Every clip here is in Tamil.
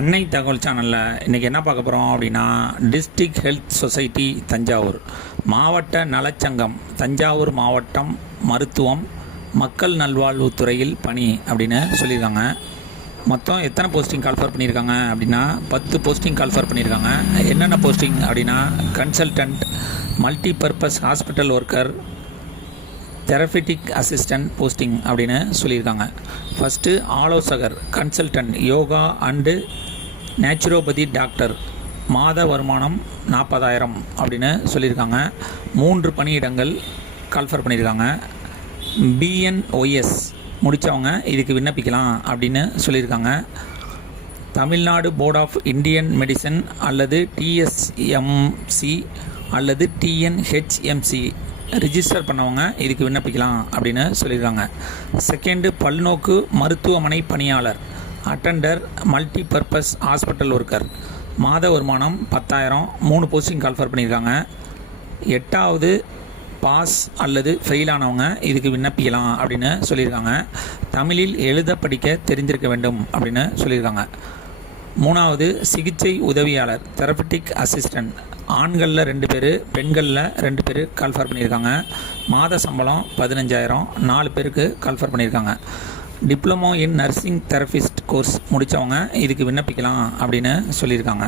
அன்னை தகவல் சேனலில் இன்றைக்கி என்ன பார்க்க போகிறோம் அப்படின்னா டிஸ்ட்ரிக் ஹெல்த் சொசைட்டி தஞ்சாவூர். மாவட்ட நலச்சங்கம் தஞ்சாவூர் மாவட்டம் மருத்துவம் மக்கள் நல்வாழ்வுத்துறையில் பணி அப்படின்னு சொல்லியிருக்காங்க. மொத்தம் எத்தனை போஸ்டிங் கால்ஃபர் பண்ணியிருக்காங்க அப்படின்னா பத்து போஸ்டிங் கால்ஃபர் பண்ணியிருக்காங்க. என்னென்ன போஸ்டிங் அப்படின்னா consultant multi purpose hospital worker therapeutic assistant posting அப்படின்னு சொல்லியிருக்காங்க. ஃபஸ்ட்டு ஆலோசகர் consultant yoga and naturopathy doctor. மாத வருமானம் நாற்பதாயிரம் அப்படின்னு சொல்லியிருக்காங்க. மூன்று பணியிடங்கள் கால்ஃபர் பண்ணியிருக்காங்க. பிஎன்ஒய்எஸ் முடித்தவங்க இதுக்கு விண்ணப்பிக்கலாம் அப்படின்னு சொல்லியிருக்காங்க. Tamil Nadu board of Indian medicine அல்லது டிஎஸ்எம்சி அல்லது டிஎன்ஹெச்எம்சி ரிஜிஸ்டர் பண்ணவங்க இதுக்கு விண்ணப்பிக்கலாம் அப்படின்னு சொல்லியிருக்காங்க. செகண்டு பல்நோக்கு மருத்துவமனை பணியாளர். Attender multi purpose hospital worker. மாத வருமானம் பத்தாயிரம். மூணு போஸ்டிங் கால்ஃபர் பண்ணியிருக்காங்க. எட்டாவது பாஸ் அல்லது ஃபெயிலானவங்க இதுக்கு விண்ணப்பிக்கலாம் அப்படின்னு சொல்லியிருக்காங்க. தமிழில் எழுத படிக்க தெரிஞ்சிருக்க வேண்டும் அப்படின்னு சொல்லியிருக்காங்க. மூணாவது சிகிச்சை உதவியாளர் தெரபட்டிக் அசிஸ்டன்ட் ஆண்களில் ரெண்டு பேர் பெண்களில் ரெண்டு பேர் கால்ஃபர் பண்ணியிருக்காங்க. மாத சம்பளம் பதினஞ்சாயிரம். நாலு பேருக்கு கால்ஃபர் பண்ணியிருக்காங்க. Diploma in nursing therapist course முடித்தவங்க இதுக்கு விண்ணப்பிக்கலாம் அப்படின்னு சொல்லியிருக்காங்க.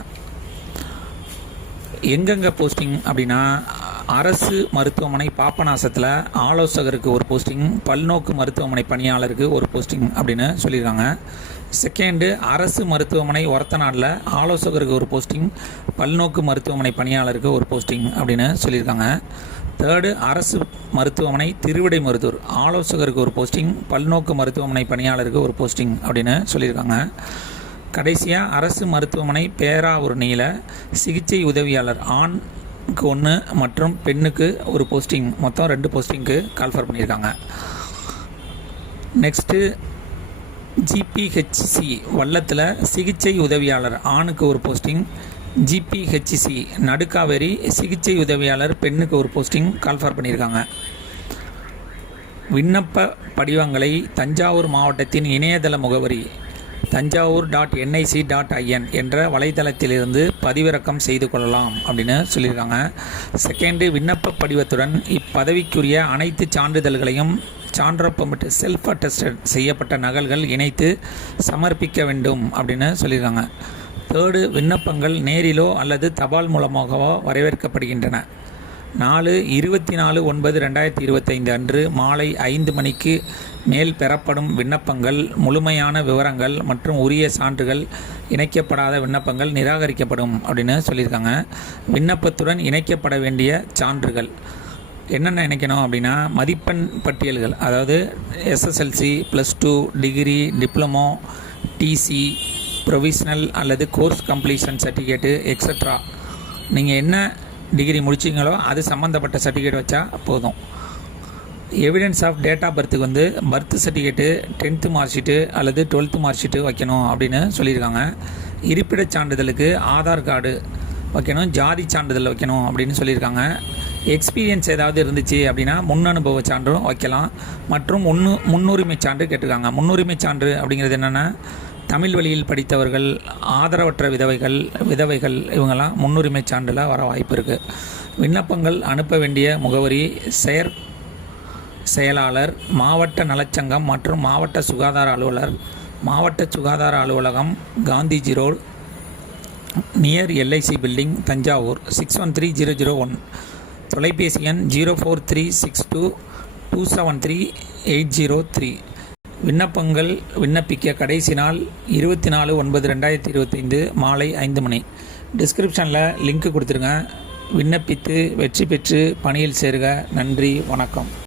எங்கெங்கே போஸ்டிங் அப்படின்னா அரசு மருத்துவமனை பாப்பநாசத்தில் ஆலோசகருக்கு ஒரு போஸ்டிங் பல்நோக்கு மருத்துவமனை பணியாளருக்கு ஒரு போஸ்டிங் அப்படின்னு சொல்லியிருக்காங்க. செகண்டு அரசு மருத்துவமனை ஒரத்தநாடில் ஆலோசகருக்கு ஒரு போஸ்டிங் பல்நோக்கு மருத்துவமனை பணியாளருக்கு ஒரு போஸ்டிங் அப்படின்னு சொல்லியிருக்காங்க. தேர்டு அரசு மருத்துவமனை திருவிடை மருத்துவர் ஆலோசகருக்கு ஒரு போஸ்டிங் பல்நோக்கு மருத்துவமனை பணியாளருக்கு ஒரு போஸ்டிங் அப்படின்னு சொல்லியிருக்காங்க. கடைசியாக அரசு மருத்துவமனை பேராவூரணியில் சிகிச்சை உதவியாளர் ஆண் ஒன்று மற்றும் பெண்ணுக்கு ஒரு போஸ்டிங் மொத்தம் ரெண்டு போஸ்டிங்க்கு கால்ஃபர் பண்ணியிருக்காங்க. நெக்ஸ்ட்டு ஜிபிஹெச்சி வல்லத்தில் சிகிச்சை உதவியாளர் ஆணுக்கு ஒரு போஸ்டிங் ஜிபிஹெச்சிசி நடுக்காவேரி சிகிச்சை உதவியாளர் பெண்ணுக்கு ஒரு போஸ்டிங் கால்ஃபர் பண்ணியிருக்காங்க. விண்ணப்ப படிவங்களை தஞ்சாவூர் மாவட்டத்தின் இணையதள முகவரி Thanjavur dot NIC dot IN என்ற வலைதளத்திலிருந்து பதிவிறக்கம் செய்து கொள்ளலாம் அப்படின்னு சொல்லியிருக்காங்க. செகண்டு விண்ணப்ப படிவத்துடன் இப்பதவிக்குரிய அனைத்து சான்றிதழ்களையும் சான்றப்பமிட்டு செல்ஃப் அட்டஸ்டட் செய்யப்பட்ட நகல்கள் இணைத்து சமர்ப்பிக்க வேண்டும் அப்படின்னு சொல்லியிருக்காங்க. தேர்டு விண்ணப்பங்கள் நேரிலோ அல்லது தபால் மூலமாகவோ வரவேற்கப்படுகின்றன. நாலு இருபத்தி நாலு ஒன்பது ரெண்டாயிரத்தி இருபத்தைந்து அன்று மாலை ஐந்து மணிக்கு மேல் பெறப்படும் விண்ணப்பங்கள் முழுமையான விவரங்கள் மற்றும் உரிய சான்றுகள் இணைக்கப்படாத விண்ணப்பங்கள் நிராகரிக்கப்படும் அப்படின்னு சொல்லியிருக்காங்க. விண்ணப்பத்துடன் இணைக்கப்பட வேண்டிய சான்றுகள். என்னென்ன இணைக்கணும் அப்படின்னா மதிப்பெண் பட்டியல்கள். அதாவது SSLC plus two degree diploma TC provisional அல்லது கோர்ஸ் கம்ப்ளீஷன் சர்டிஃபிகேட்டு எக்ஸட்ரா நீங்கள் என்ன டிகிரி முடிச்சிங்களோ அது சம்மந்தப்பட்ட சர்டிஃபிகேட் வச்சா போதும். எவிடன்ஸ் ஆஃப் டேட் ஆஃப் பர்த்துக்கு வந்து birth certificate tenth mark sheet அல்லது டுவெல்த்து மார்க் ஷீட்டு வைக்கணும் அப்படின்னு சொல்லியிருக்காங்க. இருப்பிடச் சான்றிதழுக்கு ஆதார் கார்டு வைக்கணும் ஜாதி சான்றிதழ் வைக்கணும் அப்படின்னு சொல்லியிருக்காங்க. எக்ஸ்பீரியன்ஸ் ஏதாவது இருந்துச்சு அப்படின்னா முன் அனுபவ சான்றும் வைக்கலாம். மற்றும் முன்னு முன்னுரிமை சான்று கேட்டிருக்காங்க. முன்னுரிமை சான்று அப்படிங்கிறது என்னென்னா தமிழ் வழியில் படித்தவர்கள் ஆதரவற்ற விதவைகள் விதவைகள் இவங்கெல்லாம் முன்னுரிமை சான்றில் வர வாய்ப்பு இருக்குது விண்ணப்பங்கள் அனுப்ப வேண்டிய முகவரி செயற் செயலாளர் மாவட்ட நலச்சங்கம் மற்றும் மாவட்ட சுகாதார அலுவலர் மாவட்ட சுகாதார அலுவலகம் Gandhiji road near LIC building Thanjavur six one three zero zero one. தொலைபேசி எண் zero four three six two two seven three eight zero three. விண்ணப்பங்கள் விண்ணப்பிக்க கடைசி நாள் இருபத்தி நாலு ஒன்பது ரெண்டாயிரத்தி இருபத்தைந்து மாலை ஐந்து மணி. டிஸ்கிரிப்ஷனில் லிங்க் கொடுத்துருங்க. விண்ணப்பித்து வெற்றி பெற்று பணியில் சேருக. நன்றி. வணக்கம்.